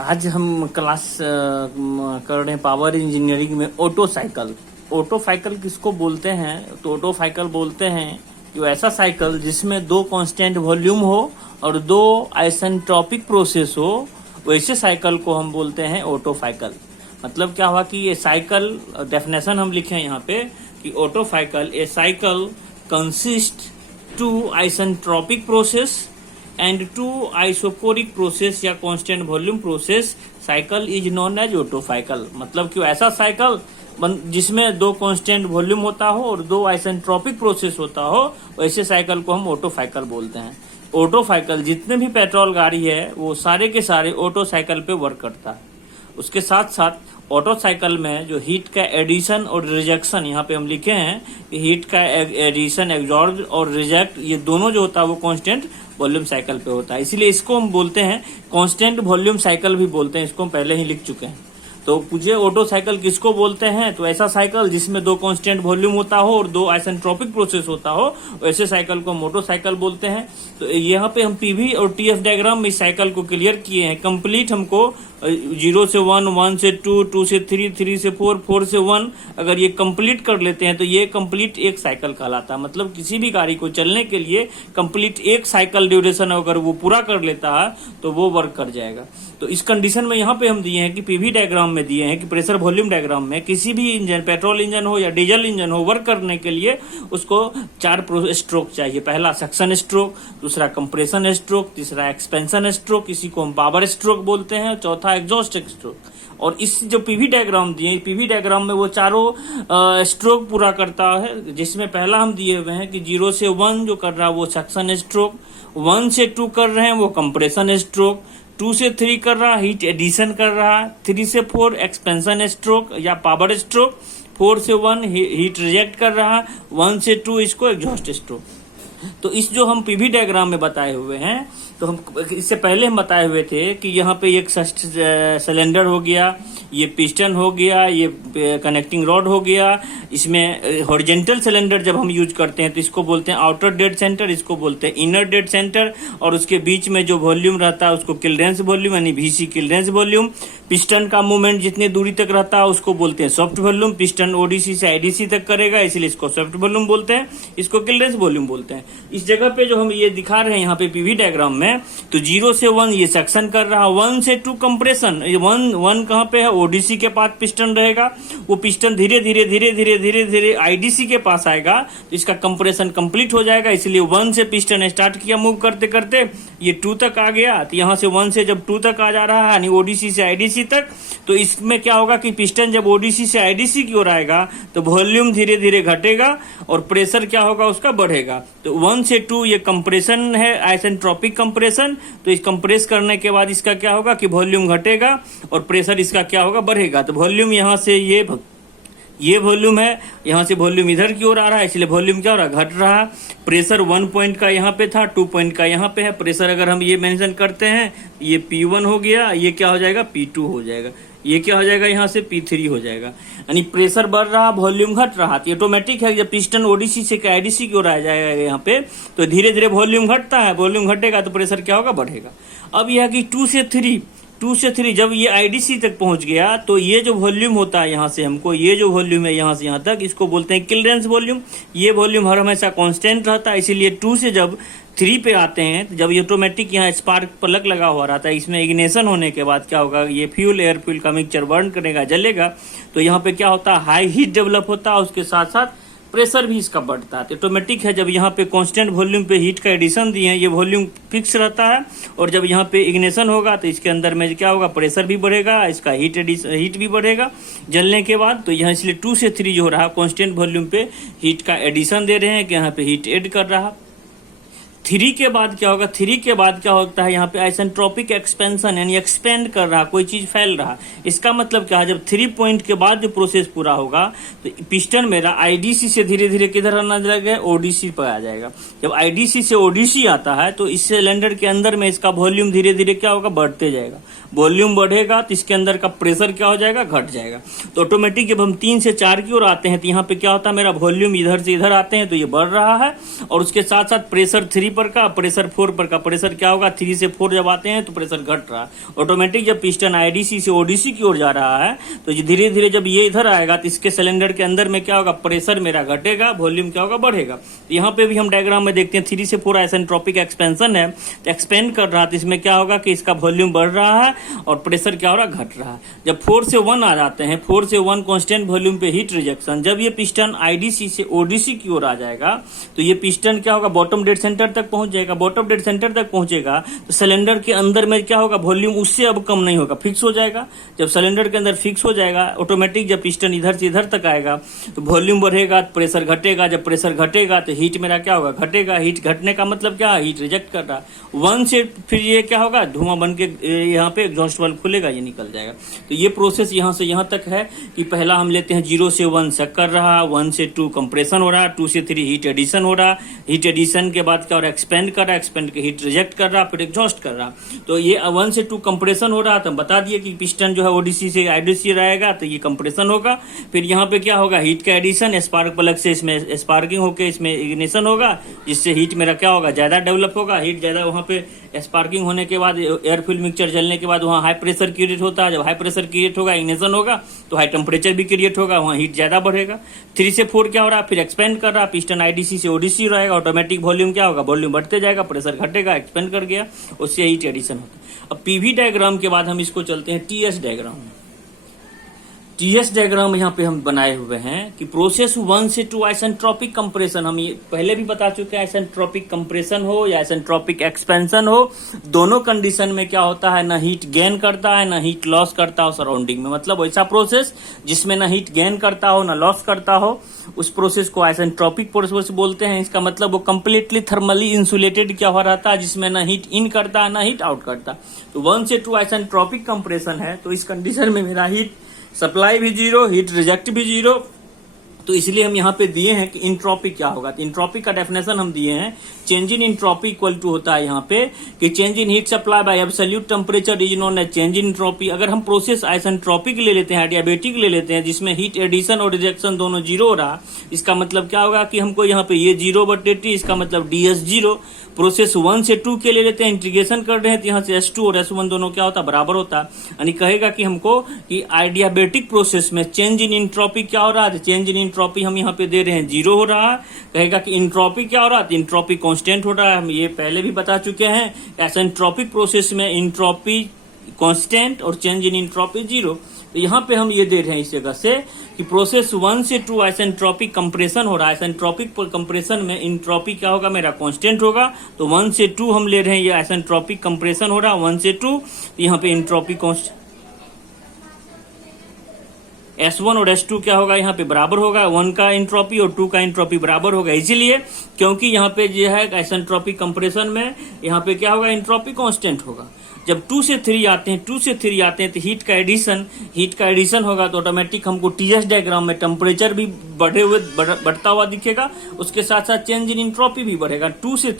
आज हम क्लास कर रहे हैं पावर इंजीनियरिंग में ऑटो साइकिल। ऑटो साइकिल किसको बोलते हैं? तो ऑटो साइकिल बोलते हैं कि ऐसा साइकिल जिसमें दो कांस्टेंट वॉल्यूम हो और दो आइसेंट्रोपिक प्रोसेस हो, वैसे साइकिल को हम बोलते हैं ऑटो साइकिल। मतलब क्या हुआ कि ये साइकिल डेफिनेशन हम लिखे यहाँ पे कि auto cycle a cycle consist two isentropic process and two isochoric process या constant volume process cycle is known as auto cycle. मतलब कि ऐसा साइकिल जिसमें दो कांस्टेंट वॉल्यूम होता हो और दो आइसेंट्रोपिक प्रोसेस होता हो, वैसे साइकिल को हम ऑटो साइकिल बोलते हैं। ऑटो साइकिल जितने भी पेट्रोल गाड़ी है वो सारे के सारे ऑटो साइकिल पे वर्क करता है। उसके साथ साथ ऑटो साइकिल में जो हीट का एडिशन और रिजेक्शन, यहाँ पे हम लिखे हैं कि हीट का एडिशन, एग्जॉर्ज और रिजेक्ट, ये दोनों जो होता है वो कांस्टेंट वॉल्यूम साइकिल पे होता है। इसीलिए इसको हम बोलते हैं कांस्टेंट वॉल्यूम साइकिल भी बोलते हैं। इसको हम पहले ही लिख चुके हैं। तो पूछे ऑटो साइकिल किसको बोलते हैं? तो ऐसा साइकिल जिसमें दो कांस्टेंट वॉल्यूम होता हो और दो आइसेंट्रोपिक प्रोसेस होता हो, वैसे साइकिल को हम ऑटो साइकिल बोलते हैं। तो यहाँ पे हम पीवी और टीएफ डायग्राम में इस साइकिल को क्लियर किए हैं। कंप्लीट हमको 0 से 1, 1 से 2, 2 से 3, 3 से 4, 4 से 1 अगर ये कंप्लीट कर लेते हैं तो ये कंप्लीट एक साइकिल कहलाता है। मतलब किसी भी गाड़ी को चलने के लिए कंप्लीट एक साइकिल ड्यूरेशन अगर वो पूरा कर लेता है तो वो वर्क कर जाएगा। तो इस कंडीशन में यहाँ पे हम दिए हैं कि पीवी डायग्राम में दिए हैं कि प्रेशर वॉल्यूम डायग्राम में किसी भी इंजन, पेट्रोल इंजन हो या डीजल इंजन हो, वर्क करने के लिए उसको 4 स्ट्रोक चाहिए। पहला सक्शन स्ट्रोक, दूसरा कंप्रेशन स्ट्रोक, तीसरा एक्सपेंशन स्ट्रोक, इसी को हम पावर स्ट्रोक बोलते हैं, चौथा एग्जॉस्ट स्ट्रोक। और इस जो पीवी डायग्राम दिए, पीवी डायग्राम में वो चारों स्ट्रोक पूरा करता है। जिसमें पहला हम दिए हुए हैं कि 0 से 1 जो कर रहा है वो सक्शन स्ट्रोक, 1 से 2 कर रहे हैं वो कंप्रेशन स्ट्रोक, 2 से 3 कर रहा हीट एडिशन कर रहा, 3 से 4 एक्सपेंशन स्ट्रोक या पावर स्ट्रोक, 4 से 1 हीट रिजेक्ट कर रहा, 1 से 2 इसको एग्जॉस्ट स्ट्रोक। तो इस जो हम पीवी डायग्राम में बताए हुए हैं, तो हम इससे पहले हम बताए हुए थे कि यहाँ पे एक सिलेंडर हो गया, ये पिस्टन हो गया, ये कनेक्टिंग रॉड हो गया। इसमें हॉरिजेंटल सिलेंडर जब हम यूज करते हैं तो इसको बोलते हैं आउटर डेड सेंटर, इसको बोलते हैं इनर डेड सेंटर। और उसके बीच में जो वॉल्यूम रहता है उसको किल्डेंस वॉल्यूम यानी VC किल्डेंस वॉल्यूम। पिस्टन का मूवमेंट जितनी दूरी तक रहता है उसको बोलते हैं सॉफ्ट वॉल्यूम। पिस्टन ODC से IDC तक करेगा, इसलिए इसको सॉफ्ट वॉल्यूम बोलते हैं, इसको किल्डेंस वॉल्यूम बोलते हैं। इस जगह पे जो हम ये दिखा रहे हैं यहाँ पे पीवी डायग्राम में, तो 0 से 1 ये सेक्शन कर रहा, 1 से 2 कंप्रेशन। ये 1 कहाँ पे है? ODC के पास पिस्टन रहेगा। वो पिस्टन धीरे धीरे धीरे धीरे धीरे धीरे IDC के पास आएगा तो इसका कंप्रेशन कंप्लीट हो जाएगा। इसलिए 1 से पिस्टन स्टार्ट किया मूव करते करते, ये 2 तक आ गया। तो यहाँ से 1 से जब 2 तक आ जा रहा है यानी ODC से IDC तक, तो इसमें क्या होगा कि पिस्टन जब ODC से IDC की ओर आएगा तो वॉल्यूम धीरे धीरे घटेगा और प्रेशर क्या होगा उसका बढ़ेगा। तो 1 से 2 ये कंप्रेशन है, आइसेंट्रोपिक कंप्रेशन। तो इस कंप्रेस करने के बाद इसका क्या होगा कि वॉल्यूम घटेगा और प्रेशर इसका क्या होगा? बढ़ेगा। तो वॉल्यूम यहाँ से ये वॉल्यूम है, यहाँ से वॉल्यूम इधर की ओर आ रहा है, इसलिए वॉल्यूम क्या हो रहा है? घट रहा। प्रेशर 1 पॉइंट का यहाँ पे था, 2 पॉइंट का यहाँ पे है। प्रेशर अगर हम ये मेंशन करते हैं, ये P1 हो गया, ये क्या हो जाएगा? P2 हो जाएगा। ये क्या हो जाएगा? यहाँ से P3 हो जाएगा। यानी प्रेशर बढ़ रहा, वॉल्यूम घट रहा। तो ऑटोमेटिक है जब पिस्टन ODC से IDC की ओर आ जाएगा यहाँ पे, तो धीरे धीरे वॉल्यूम घटता है। वॉल्यूम घटेगा तो प्रेशर क्या होगा? बढ़ेगा। अब यह कि 2 से 3 जब ये IDC तक पहुंच गया तो ये जो वॉल्यूम होता है यहाँ से हमको, ये जो वॉल्यूम है यहाँ से यहाँ तक, इसको बोलते हैं किल्डेंस वॉल्यूम। ये वॉल्यूम हर हमेशा कांस्टेंट रहता है। इसीलिए 2 से जब 3 पे आते हैं तो जब ये ऑटोमेटिक यहाँ स्पार्क प्लग लगा हुआ रहता है, इसमें इग्निशन होने के बाद क्या होगा? ये फ्यूल एयर फ्यूल का मिक्सचर बर्न करेगा, जलेगा। तो यहाँ पे क्या होता है? हाई हीट डेवलप होता है, उसके साथ साथ प्रेशर भी इसका बढ़ता है। तो ऑटोमेटिक है जब यहाँ पे कांस्टेंट वॉल्यूम पे हीट का एडिशन दिए हैं, ये वॉल्यूम फिक्स रहता है। और जब यहाँ पे इग्निशन होगा तो इसके अंदर में क्या होगा? प्रेशर भी बढ़ेगा, इसका हीट भी बढ़ेगा जलने के बाद। तो यहाँ इसलिए 2 से 3 जो हो रहा कांस्टेंट वॉल्यूम पे हीट का एडिशन दे रहे हैं कि यहाँ पे हीट एड कर रहा। 3 के बाद क्या होगा? 3 के बाद क्या होता है? यहाँ पे आइसेंट्रोपिक एक्सपेंशन यानी एक्सपेंड कर रहा, कोई चीज फैल रहा। इसका मतलब क्या है? जब 3 पॉइंट के बाद जो प्रोसेस पूरा होगा तो पिस्टन मेरा IDC से धीरे धीरे किधर आना लगेगा? ODC पर आ जाएगा। जब IDC से ODC आता है तो इस सिलेंडर के अंदर में इसका वॉल्यूम धीरे धीरे क्या होगा? बढ़ते जाएगा। वॉल्यूम बढ़ेगा तो इसके अंदर का प्रेशर क्या हो जाएगा? घट जाएगा। तो ऑटोमेटिक जब हम 3 से 4 की ओर आते हैं तो यहाँ पे क्या होता है? मेरा वॉल्यूम इधर से इधर आते हैं तो ये बढ़ रहा है और उसके साथ साथ प्रेशर 3 पर का, प्रेशर 4 पर का। प्रेशर क्या होगा, 3 से 4 जब आते हैं तो प्रेशर घट रहा है। ऑटोमेटिक जब पिस्टन आईडीसी से ओडीसी की ओर जा रहा है तो धीरे धीरे जब ये इधर आएगा तो इसके सिलेंडर के अंदर में क्या होगा, प्रेशर मेरा घटेगा, वॉल्यूम क्या होगा, बढ़ेगा। तो यहाँ पे भी हम डायग्राम में देखते हैं 3 से 4 आइसेंट्रोपिक एक्सपेंशन है, तो एक्सपेंड कर रहा है तो इसमें क्या होगा कि इसका वॉल्यूम बढ़ रहा है और प्रेशर क्या हो रहा है, घट रहा है। जब 4 से 1 आ जाते हैं, 4 से 1 कांस्टेंट वॉल्यूम पे हीट रिजेक्शन, जब ये पिस्टन आईडीसी से ओडीसी की ओर आ जाएगा तो ये पिस्टन क्या होगा, बॉटम डेड सेंटर तक पहुंच जाएगा। बॉटम डेड सेंटर तक पहुंचेगा तो सिलेंडर के अंदर में क्या होगा, वॉल्यूम उससे अब कम नहीं होगा, फिक्स हो जाएगा। जब सिलेंडर के अंदर फिक्स हो जाएगा, ऑटोमेटिक जब पिस्टन इधर से इधर तक आएगा तो वॉल्यूम बढ़ेगा, प्रेशर घटेगा। जब प्रेशर घटेगा तो हीट मेरा क्या होगा, घटेगा। हीट घटने का मतलब क्या, हीट रिजेक्ट कर रहा। 1 से फिर ये क्या होगा, धुआं बन के यहाँ पे एग्जॉस्ट वाल्व खुलेगा, ये निकल जाएगा। तो ये प्रोसेस यहाँ से यहाँ तक है कि पहला हम लेते हैं 0 से 1 शक कर रहा, 1 से 2 कंप्रेशन हो रहा, 2 से 3 हीट एडिशन हो रहा, हीट एडिशन के बाद क्या हो रहा, एक्सपेंड कर रहा, एक्सपेंड के हीट रिजेक्ट कर रहा, फिर एग्जॉस्ट कर रहा। तो ये 1 से 2 कंप्रेशन हो रहा, तो हम बता दिए कि पिस्टन जो है ओडीसी से आईडीसी रहेगा तो ये कंप्रेशन होगा। फिर यहाँ पे क्या होगा, हीट का एडिशन, स्पार्क प्लग से इसमें स्पार्किंग होकर इसमें इग्निशन होगा, जिससे हीट मेरा क्या होगा, ज्यादा डेवलप होगा। हीट ज्यादा वहाँ पे स्पार्किंग होने के बाद, एयर फ्यूल मिक्सचर जलने के बाद वहाँ हाई प्रेशर क्रिएट होता है। जब हाई प्रेशर क्रिएट होगा, इग्निशन होगा तो हाई टेम्परेचर भी क्रिएट होगा, वहाँ हीट ज्यादा बढ़ेगा। 3 से 4 क्या हो रहा है, फिर एक्सपेंड कर रहा, पिस्टन आईडीसी से ओडीसी रहेगा, ऑटोमेटिक वॉल्यूम क्या होगा, वॉल्यूम बढ़ते जाएगा, प्रेशर घटेगा, एक्सपेंड कर गया, उससे हीट एडिशन होता है। अब पीवी डायग्राम के बाद हम इसको चलते हैं टीएस डायग्राम में। टीएस डायग्राम यहाँ पे हम बनाए हुए हैं कि प्रोसेस 1 से 2 आइसेंट्रोपिक कंप्रेशन, हम ये पहले भी बता चुके हैं, आइसेंट्रोपिक कंप्रेशन हो या आइसेंट्रोपिक एक्सपेंशन हो, दोनों कंडीशन में क्या होता है, ना हीट गेन करता है ना हीट लॉस करता हो सराउंडिंग में। मतलब ऐसा प्रोसेस जिसमें ना हीट गेन करता हो ना लॉस करता हो, उस प्रोसेस को आइसेंट्रोपिक प्रोसेस बोलते हैं। इसका मतलब वो कंप्लीटली थर्मली इंसुलेटेड क्या हो रहता है, जिसमें ना हीट इन करता है ना हीट आउट करता। तो 1 से 2 आइसेंट्रोपिक कंप्रेशन है, तो इस कंडीशन में मेरा हीट सप्लाई भी 0, हीट रिजेक्ट भी 0। तो इसलिए हम यहाँ पे दिए हैं कि इंट्रोपी क्या होगा। तो इंट्रोपी का डेफिनेशन हम दिए हैं, change in entropy equal to होता है यहाँ पे कि change in heat supply by absolute temperature is known as change in entropy. अगर हम प्रोसेस आइसेंट्रोपिक ले लेते हैं, एडियाबेटिक ले लेते हैं, जिसमें हीट एडिशन और रिजेक्शन दोनों 0 हो रहा, इसका मतलब क्या होगा कि हमको यहाँ पे ये 0/T, इसका मतलब ds 0। प्रोसेस 1 से 2 के ले लेते हैं, इंटीग्रेशन कर रहे हैं तो यहाँ से S2 और S1 दोनों क्या होता है, बराबर होता है। यानी कहेगा कि हमको कि आइडियाबेटिक प्रोसेस में चेंज इन इंट्रोपी क्या हो रहा है, चेंज इन इंट्रोपी हम यहाँ पे दे रहे हैं 0 हो रहा है। कहेगा कि इंट्रोपी क्या हो रहा है, इंट्रोपी कांस्टेंट हो रहा है। हम ये पहले भी बता चुके हैं, आइसेंट्रोपिक प्रोसेस में इंट्रोपी कांस्टेंट और चेंज इन इंट्रोपी 0। तो यहाँ पे हम ये दे रहे हैं इस जगह से कि प्रोसेस 1 से 2 आइसेंट्रोपिक कंप्रेशन हो रहा है। आइसेंट्रोपिक कंप्रेशन में इंट्रोपी क्या होगा, मेरा कांस्टेंट होगा। तो 1 से 2 हम ले रहे हैं, ये आइसेंट्रोपिक कंप्रेशन हो रहा है 1 से 2। यहाँ पे इंट्रोपी कांस्टेंट S1 और S2 क्या होगा, यहाँ पे बराबर होगा, 1 का इंट्रोपी और 2 का इंट्रोपी बराबर होगा। इसीलिए क्योंकि यहाँ पे जो है आइसेंट्रोपिक कंप्रेशन में यहाँ पे क्या होगा, इंट्रोपी कांस्टेंट होगा। जब 2 से 3 आते हैं, 2 से 3 आते हैं तो हीट का एडिशन होगा, तो ऑटोमेटिक हमको टीएस डायग्राम में टेम्परेचर भी बढ़ता हुआ दिखेगा, उसके साथ साथ चेंज इन इंट्रोपी भी बढ़ेगा। 2 से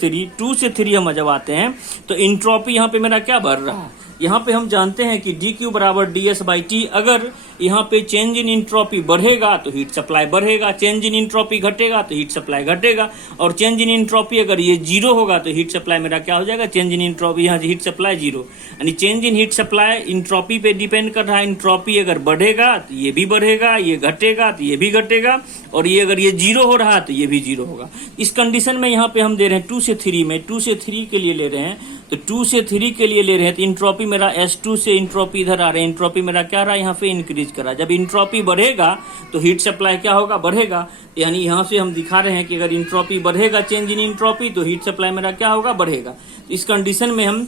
3 हम जब आते हैं तो इंट्रोपी यहाँ पे मेरा क्या बढ़ रहा है, यहाँ पे हम जानते हैं कि dq बराबर ds/T। अगर यहाँ पे चेंज इन इंट्रोपी बढ़ेगा तो हीट सप्लाई बढ़ेगा, चेंज इन इंट्रोपी घटेगा तो हीट सप्लाई घटेगा, और चेंज इन इंट्रोपी अगर ये 0 होगा तो हीट सप्लाई मेरा क्या हो जाएगा, चेंज इन इंट्रोपी, यहाँ हीट सप्लाई 0। यानी change in heat supply entropy पे डिपेंड कर रहा है। इंट्रोपी अगर बढ़ेगा तो ये भी बढ़ेगा, ये घटेगा तो ये भी घटेगा, और ये अगर ये 0 हो रहा है तो ये भी 0 होगा। इस कंडीशन में यहाँ पे हम दे रहे हैं 2 से 3 में, 2 से 3 के लिए ले रहे हैं, तो 2 से 3 के लिए ले रहे हैं तो इंट्रोपी मेरा S2 से इंट्रोपी इधर आ रहे हैं, इंट्रोपी मेरा क्या रहा है, यहाँ पे इंक्रीज कर रहा है। जब इंट्रोपी बढ़ेगा तो हीट सप्लाई क्या होगा, बढ़ेगा। यानी यहाँ से हम दिखा रहे हैं कि अगर इंट्रोपी बढ़ेगा, चेंज इन इंट्रोपी, तो हीट सप्लाई मेरा क्या होगा, बढ़ेगा। तो इस कंडीशन में हम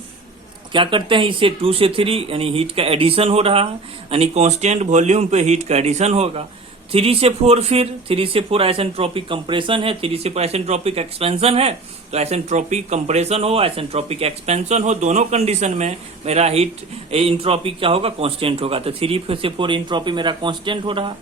क्या करते हैं, इसे 2 से 3 यानी हीट का एडिशन हो रहा है, यानी कांस्टेंट वॉल्यूम पे हीट का एडिशन होगा। 3 से 4 फिर 3 से 4 आइसेंट्रोपिक कंप्रेशन है, 3 से 4 आइसेंट्रोपिक एक्सपेंशन है। तो आइसेंट्रोपिक कंप्रेशन हो, आइसेंट्रोपिक एक्सपेंशन हो, दोनों कंडीशन में मेरा हीट इंट्रोपी क्या होगा, कांस्टेंट होगा। तो 3 से 4 इंट्रोपी मेरा कांस्टेंट हो रहा।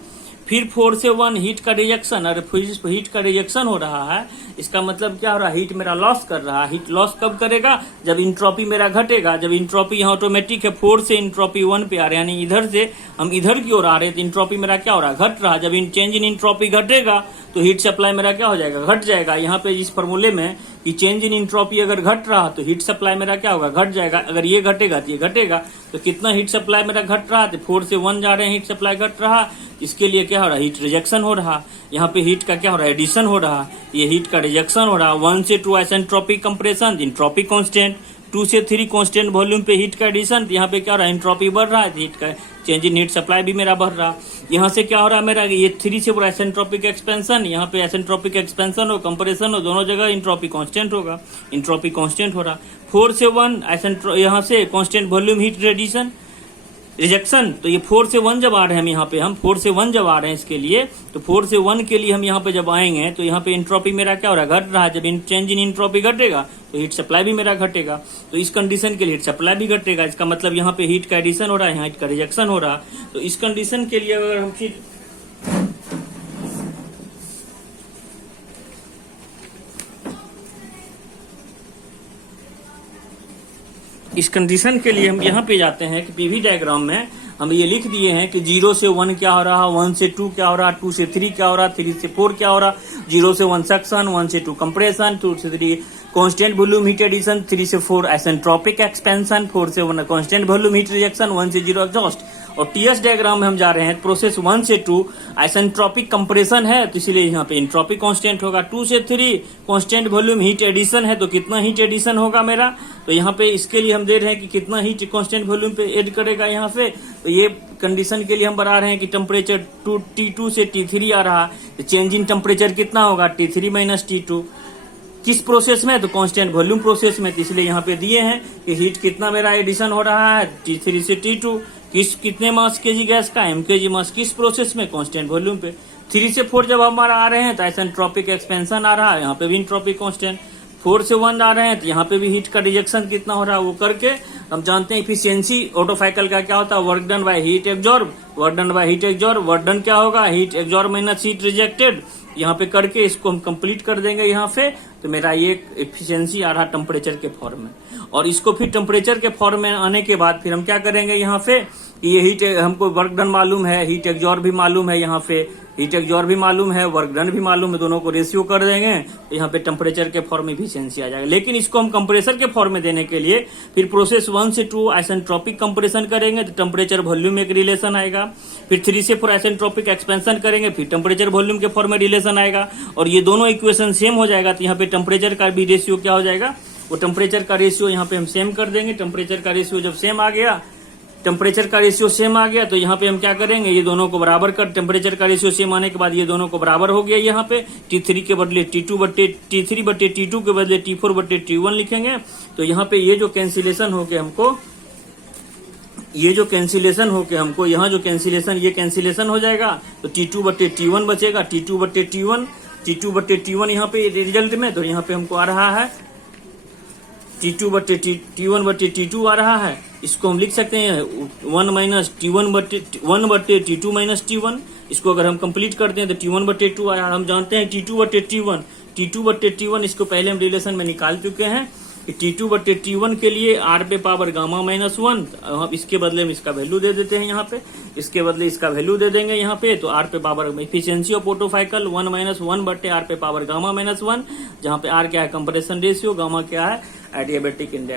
फिर 4 से 1 हीट का रिजेक्शन, और हीट का रिजेक्शन हो रहा है, इसका मतलब क्या हो रहा है, हीट मेरा लॉस कर रहा है। हीट लॉस कब करेगा, जब इंट्रोपी मेरा घटेगा। जब इंट्रोपी यहाँ ऑटोमेटिक है 4 से इंट्रोपी 1 पे आ रहे हैं, यानी इधर से हम इधर की ओर आ रहे हैं, तो इंट्रोपी मेरा क्या हो रहा है, घट रहा है। जब चेंज इन इंट्रोपी घटेगा तो हीट सप्लाई मेरा क्या हो जाएगा, घट जाएगा। यहाँ पे इस फॉर्मूले में कि चेंज इन इंट्रोपी अगर घट रहा तो हीट सप्लाई मेरा क्या होगा, घट जाएगा। अगर ये घटेगा तो ये घटेगा, तो कितना हीट सप्लाई मेरा घट रहा, तो 4 से 1 जा रहे हैं, हीट सप्लाई घट रहा। इसके लिए क्या हो रहा है, हीट रिजेक्शन हो रहा। यहाँ पे हीट का क्या हो रहा है, एडिशन हो रहा, ये हीट का रिजेक्शन हो रहा। 1 से 2 आइसेंट्रोपिक कंप्रेशन, इंट्रोपी कांस्टेंट। 2 से 3 कांस्टेंट वॉल्यूम पे हीट का एडिशन, यहाँ पे क्या हो रहा है, इंट्रोपी बढ़ रहा है, हीट का चेंज इन हीट सप्लाई भी मेरा बढ़ रहा। यहाँ से क्या हो रहा है मेरा, ये 3 से पूरा आइसेंट्रोपिक एक्सपेंशन, यहाँ पे आइसेंट्रोपिक एक्सपेंशन हो कंप्रेशन हो, दोनों जगह इंट्रोपी कांस्टेंट होगा, इंट्रोपी कांस्टेंट हो रहा। 4 से 1 यहाँ से constant volume heat Radisson rejection, तो ये 4 से 1 जब आ रहे हैं हम यहाँ पे, हम 4 से 1 जब आ रहे हैं इसके लिए, तो 4 से 1 के लिए हम यहाँ पे जब आएंगे तो यहाँ पे इंट्रोपी मेरा क्या हो रहा है, घट रहा है। जब चेंज इन इंट्रोपी घटेगा तो हीट सप्लाई भी मेरा घटेगा, तो इस कंडीशन के लिए हीट सप्लाई भी घटेगा। इसका मतलब यहाँ पे हीट का एडिशन हो रहा है, यहाँ हीट का रिजेक्शन हो रहा। तो इस कंडीशन के लिए अगर हम फिर इस कंडीशन के लिए हम यहाँ पे जाते हैं कि पीवी डायग्राम में हम ये लिख दिए हैं कि 0 से 1 क्या हो रहा, 1 से 2 क्या हो रहा, 2 से 3 क्या हो रहा, 3 से 4 क्या हो रहा, 0 से 1 सक्शन, 1 से 2 कंप्रेशन, 2 से 3 कांस्टेंट वॉल्यूम हीट एडिशन, 3 से 4 आइसेंट्रोपिक एक्सपेंशन, 4 से 1 कांस्टेंट वॉल्यूम हीट रिजेक्शन, 1 से 0 एग्जॉस्ट। और टीएस डायग्राम में हम जा रहे हैं प्रोसेस 1 से 2 आइसेंट्रोपिक कंप्रेशन है, तो इसलिए यहाँ पे इंट्रोपिक कांस्टेंट होगा। 2 से 3 कांस्टेंट वॉल्यूम हीट एडिशन है, तो कितना हीट एडिशन होगा मेरा, तो यहाँ पे इसके लिए हम दे रहे हैं कि कितना हीट कांस्टेंट वॉल्यूम पे ऐड करेगा यहाँ पे। तो ये कंडीशन के लिए हम बता रहे हैं कि टेम्परेचर T2 से T3 आ रहा, तो चेंज इन टेम्परेचर कितना होगा, T3 माइनस T2। किस प्रोसेस में, तो कांस्टेंट वॉल्यूम प्रोसेस में, तो इसलिए यहाँ पे दिए हैं कि हीट कितना मेरा एडिशन हो रहा है, T3 से T2। कितने मास केजी गैस का, mkg मास, किस प्रोसेस में, कांस्टेंट वॉल्यूम पे। 3 से 4 जब हमारा आ रहे हैं तो आइसेंट्रोपिक एक्सपेंशन आ रहा है, यहाँ पे भी इंट्रोपिक कांस्टेंट। 4 से 1 आ रहे हैं तो यहाँ पे भी हीट का रिजेक्शन कितना हो रहा है, वो करके हम जानते हैं इफिशियंसी ऑटोफाइकल का क्या होता है, work done by heat absorb, work done by heat absorb, work done क्या होगा, heat absorb minus heat rejected. यहाँ पे करके इसको हम कंप्लीट कर देंगे यहाँ पे, तो मेरा ये एफिशिएंसी आ रहा टेम्परेचर के फॉर्म में। और इसको फिर टेम्परेचर के फॉर्म में आने के बाद फिर हम क्या करेंगे यहाँ पे, ये हीट हमको वर्क डन मालूम है, हीट एग्जॉर्ब भी मालूम है, यहाँ पे हीट एग्जॉर्ब भी मालूम है, वर्क डन भी मालूम है, दोनों को रेशियो कर देंगे तो यहाँ पे टेम्परेचर के फॉर्म में एफिशिएंसी आ जाएगा। लेकिन इसको हम कंप्रेसर के फॉर्म में देने के लिए फिर प्रोसेस 1 से 2 आइसेंट्रोपिक कंप्रेशन करेंगे तो टेम्परेचर वॉल्यूम एक रिलेशन आएगा। फिर 3 से 4 आइसेंट्रोपिक एक्सपेंशन करेंगे, फिर टेम्परेचर वॉल्यूम के फॉर्म में रिलेशन आएगा। और ये दोनों इक्वेशन सेम हो जाएगा तो यहाँ पे टेम्परेचर का भी रेशियो क्या हो जाएगा, वो टेम्परेचर का रेशियो यहाँ पे हम सेम कर देंगे। टेम्परेचर का रेशियो जब सेम आ गया, टेम्परेचर का रेशियो सेम आ गया तो यहाँ पे हम क्या करेंगे, ये दोनों को बराबर कर, टेम्परेचर का रेशियो सेम आने के बाद ये दोनों को बराबर हो गया। यहाँ पे T3 के बदले T2 बट्टे T3 बट्टे T2 के बदले T4 बट्टे T1 लिखेंगे। तो यहाँ पे ये जो कैंसिलेशन होके हमको, ये जो कैंसिलेशन होके हमको यहाँ जो कैंसिलेशन, ये कैंसिलेशन हो जाएगा तो T2 बट्टे T1 बचेगा, T2 बट्टे T1, T2 बट्टे T1 यहाँ पे रिजल्ट में। तो यहाँ पे हमको आ रहा है T2 बट्टे T1 बट्टे T2 आ रहा है। इसको हम लिख सकते हैं 1 माइनस T1 बट्टे 1 बट्टे T2 माइनस T1। इसको अगर हम कंप्लीट करते हैं तो T1 बट्टे 2 आया। हम जानते हैं T2 बट्टे T1, T2 बट्टे T1 इसको पहले हम रिलेशन में निकाल चुके हैं कि T2 बट्टे T1 के लिए R पे पावर गामा माइनस 1, अब इसके बदले हम इसका वैल्यू दे देते हैं यहाँ पे, इसके बदले इसका वैल्यू दे देंगे यहाँ पे। तो R पे पावर एफिशिएंसी ऑफ ऑटोफाइकल 1 माइनस 1 बट्टे R पे पावर गामा माइनस 1, जहाँ पे R क्या है कंप्रेशन रेशियो, गामा क्या है एडियाबेटिक इंडेक्स।